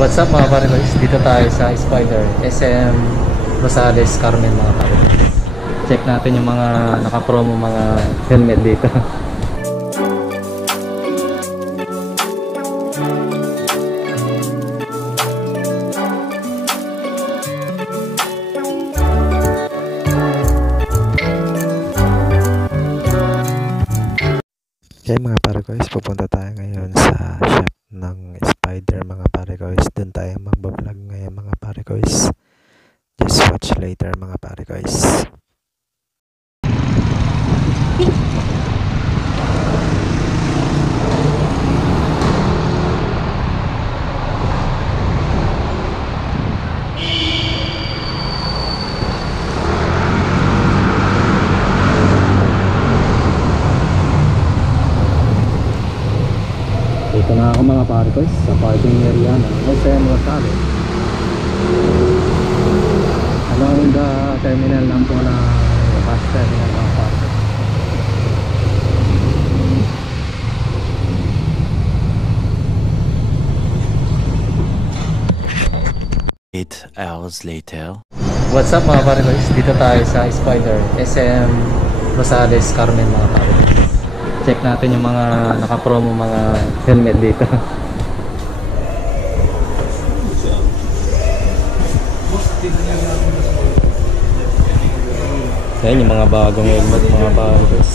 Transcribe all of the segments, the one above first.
What's up mga pare guys? Dito tayo sa Spider SM Rosales Carmen mga pare. Check natin yung mga naka-promo mga helmet dito. Okay mga pare guys, pupunta tayo ngayon sa shop ng Spider mga pare guys. Doon tayo magbablog ngayon mga pare guys. Just watch later mga pare guys. Dito na ako mga pare guys sa parking area ng SM Rosales. Along the terminal lang po na bus terminal mga pare. Eight hours later. What's up mga pare guys? Dito tayo sa Spider SM Rosales Carmen mga pare. Check natin yung mga naka-promo mga helmet dito. Ayan yung mga bagong helmet mga pare guys.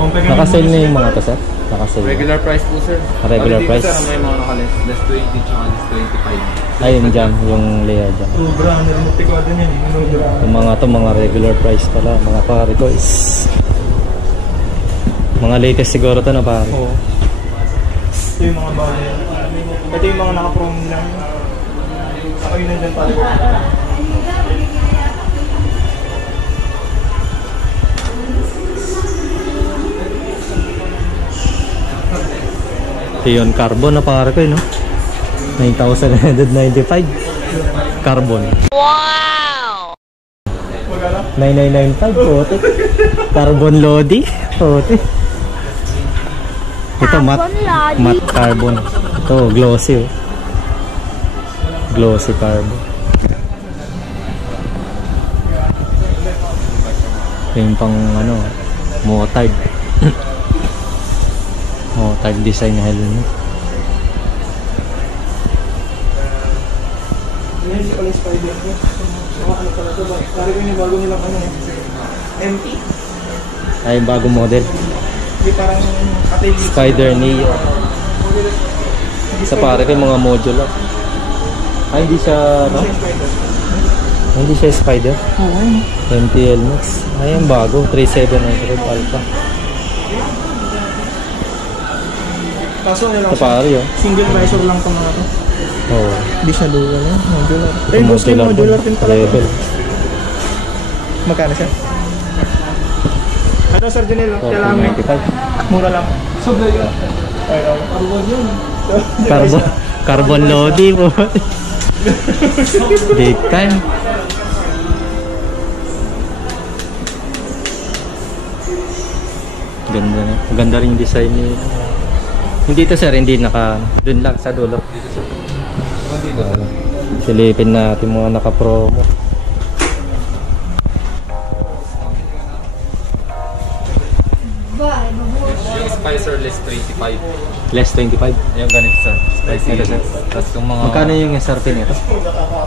Naka-sale na yung mga to sir? Naka-sale. Regular price po sir. Regular price? Sir, may mga naka-less 20 tsaka less 25. Ayun dyan, yung layer dyan. Sobra, narimutikado yan eh. Yung mga to, mga regular price pala, mga pare guys. Mga latest siguro to na pare. Oo. Ito yung mga bago yan. Ito yung mga naka-promo lang. Ako yun nandyan pare. Ito yun, carbon na pare ko no? 9,995 carbon. Wow! 9995 puti. Carbon lodi puti. Ito matte carbon. Ito glossy oh. Glossy carbon. Yung pang ano motard. Type design na helmet. Yan si pala Spider ko. Ano pala ito ba? Pare ko yung bago nilang ano MT. Ay bagong model. Hindi parang atelier. Spider Neo. Sa pare ko yung mga modular. Ay hindi siya no? Hindi siya Spider. Oo. MT helmets. Ay ang bago 3700 Alpha. Kaso ano lang Sa pare oh. single visor lang itong mga to. Oo. Hindi siya dual eh. Modular. Ito Eh, mostly modular din. din pala. Level. Magkano siya? Ito Sir Janelle, kailangan 95. mura lang. Sobrang yun. Ay, carbon yun. Carbon lodi po. Big time. Ganda na. Maganda rin yung design niya. Hindi ito sir, hindi naka dun lang sa dulo. Silipin natin mga naka-promo. Yung Spicer less 25. Less 25. Yung ganito sir. Spicy. Tapos yung mga... Magkano yung SRP nito?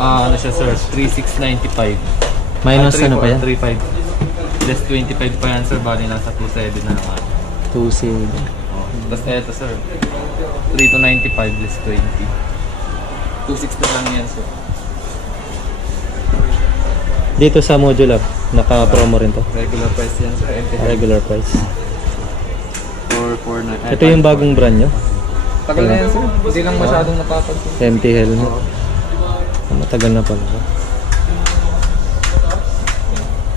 ano siya sir? 3695. Minus ano pa yan? 35. Less 25 pa yan sir. Bali nasa 27 na naman. 2.7. Tapos eto sir. 3295 less 20. 260 lang yan sir. Dito sa modular, naka-promo rin to. Regular price yan sir. Regular price. 449. Ito yung bagong brand nyo? Tagal na yan sir. Hindi lang masyadong napapansin. MT helmet. Matagal na pala.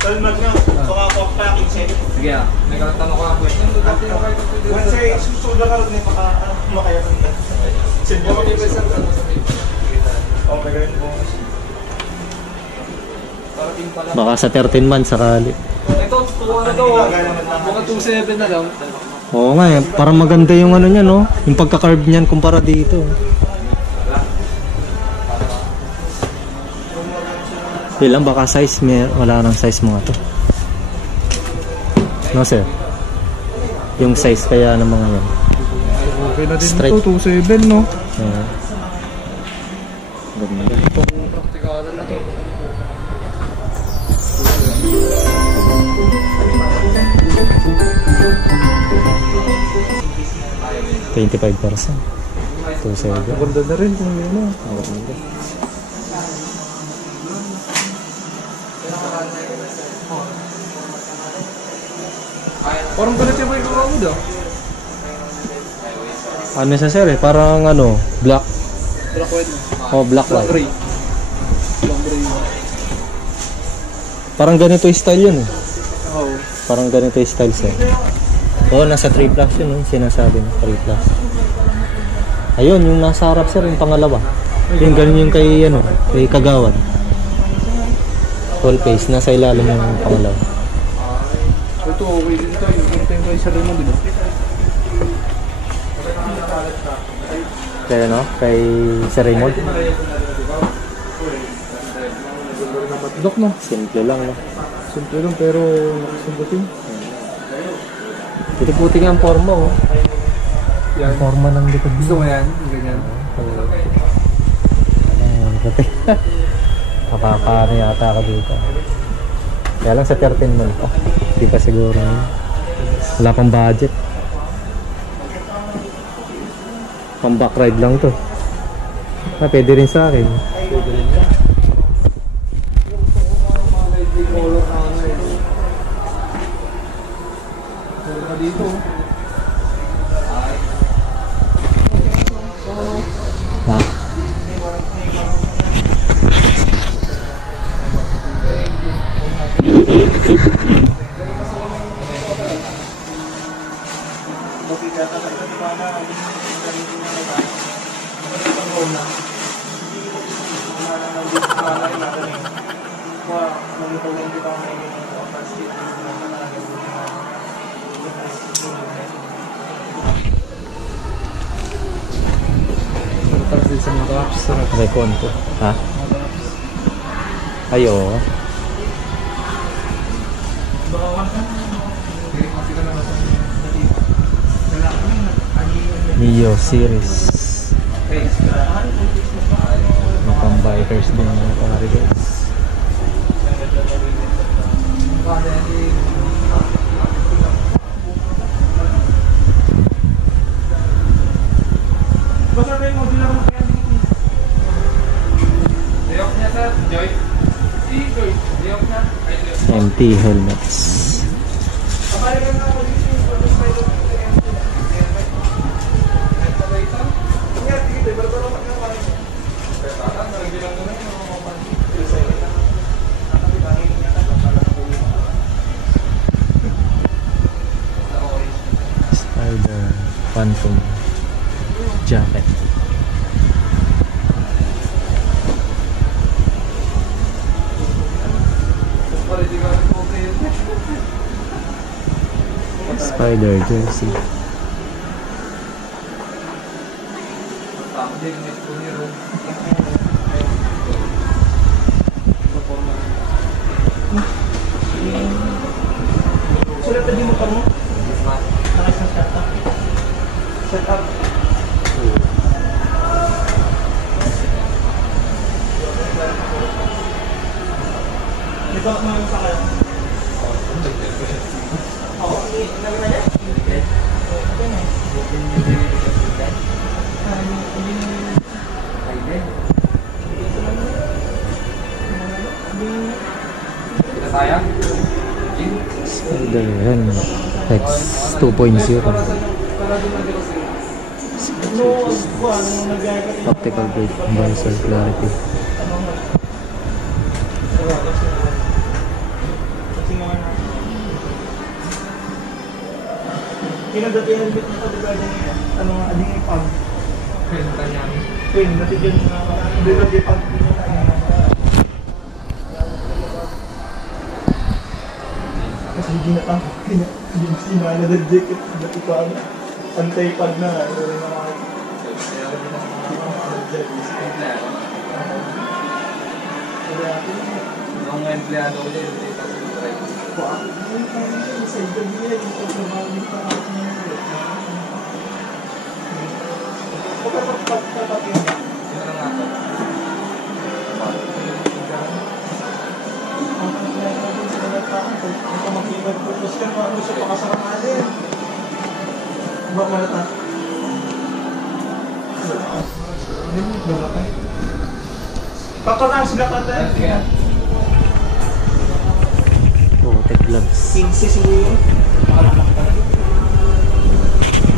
Talmag na. Mga packing set. Sige ah. May katatanong ko ako. Once ay susuda ka rin maka makaya rin. Sige mo dito sa okay rin po. Baka sa 13 months sakali. Ito, 2 na daw. Mga 2.7 na lang. Oo nga eh, parang maganda yung ano niya no, yung pagka-carve niyan kumpara dito. Ilang baka size, wala nang size mga to. No sir? Yung size kaya ng mga yan. Okay na din Straight. ito, 2.7 no? Yeah. Ganda. Itong praktikalan na to. 25%. 2.7. Maganda na rin kung yun no? Maganda. Parang ganit yung may gawa mo daw. Ano sa sir eh, parang ano, black. Black white no? Oh, black Black white. gray. Black gray. Parang ganito yung style yun eh. Oo. Parang ganito yung style sir. Oo, nasa 3 plus yun yung sinasabi mo, 3 plus. Ayun, yung nasa harap sir, yung pangalawa. Yung ganun yung kay, ano, kay Kagawan. Full face, nasa ilalim yung pangalawa. Ito, okay din tayo. Ito yung kay sarili mo, di ba? Kaya no, kay Sir Raymond. Dok no? Simple lang no. Simple lang pero nakasumbutin. Ito puti nga ang forma oh. Yan. Ang forma ng likod. Gusto mo yan? Ganyan. Ayan, pati. Kapapano yata ka dito. Kaya lang sa 13 month. Oh, hindi pa siguro. Wala pang budget. Pang back ride lang to. Ah, pwede rin sa akin. Pwede rin yan. Yung mga lightly color na ano eh. Meron ka dito. Ha? Tapos din sa mga caps. Recon ko. Ha? Ayo. Neo series. May pang bikers din mga pare guys. Basta na yung modular mo kaya dito. Diyok niya sir. Joy. Si Joy. Diyok na. MT helmets. Kapalikan na ako dito yung pag-style of the MT. Kaya, sige, barbaro ka na parang. Spider Phantom jacket. Spider jersey. Sulit pa di mo pa mo? Nakasang setup. Setup. Ito mo yung sa kaya. Oo, naging na yan? Sayang. Spider helmet X 2.0. Optical grade visor clarity. Kinagdati yung helmet nito, di ba? Ano nga, ading yung pag. Kwenta niya. Dati dyan, di ba, di pag. Ay, ginala ng jacket. Dati pa, antay-pad na. Ito rin naman. Mga empleyado ko din, hindi pa sila Sa ibang niya, dito sa mga pa natin. Sino lang ako? Pakarang sila ka tayo. Oh, tech gloves. 15 siguro.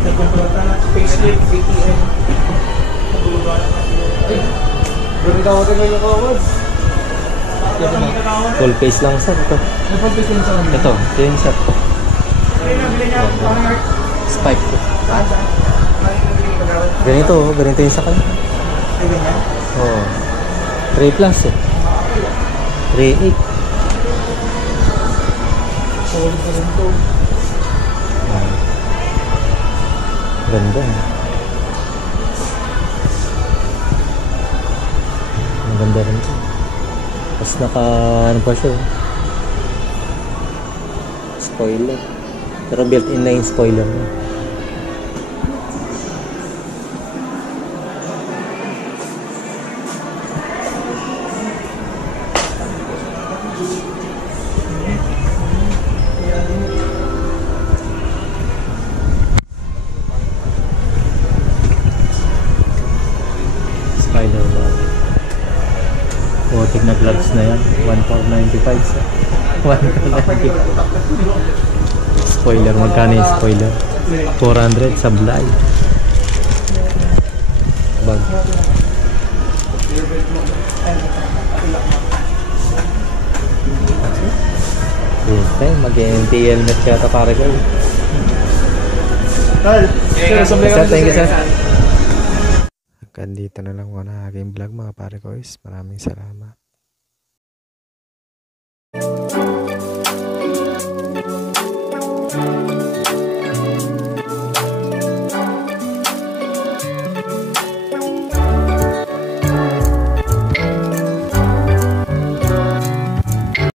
Nagkumpulata na facelift, ATM. Ganito ako din yung kawads. Full face lang sir. Ito. Napag-face lang sa kanila. Ito yung set ko. Nabili niya ako ng art. Spike ko. Ganito yung sa kanya. Ay, ganyan. Oo. 3 plus eh. 3.8. Solid na rin to. Ganda eh. Ang ganda rin ito. Tapos ano pa siya eh. Spoiler. Pero built-in na yung spoiler niya. Spider-Man. Putik na gloves na yan. 1,495 sa 1,495. Spoiler, magkano yung spoiler? 400 sa Blay. Bag. Yes, mag-NT helmet kaya ito pare ko. Thank you sir. Hanggang dito na lang muna aking vlog mga pare guys. Maraming salamat.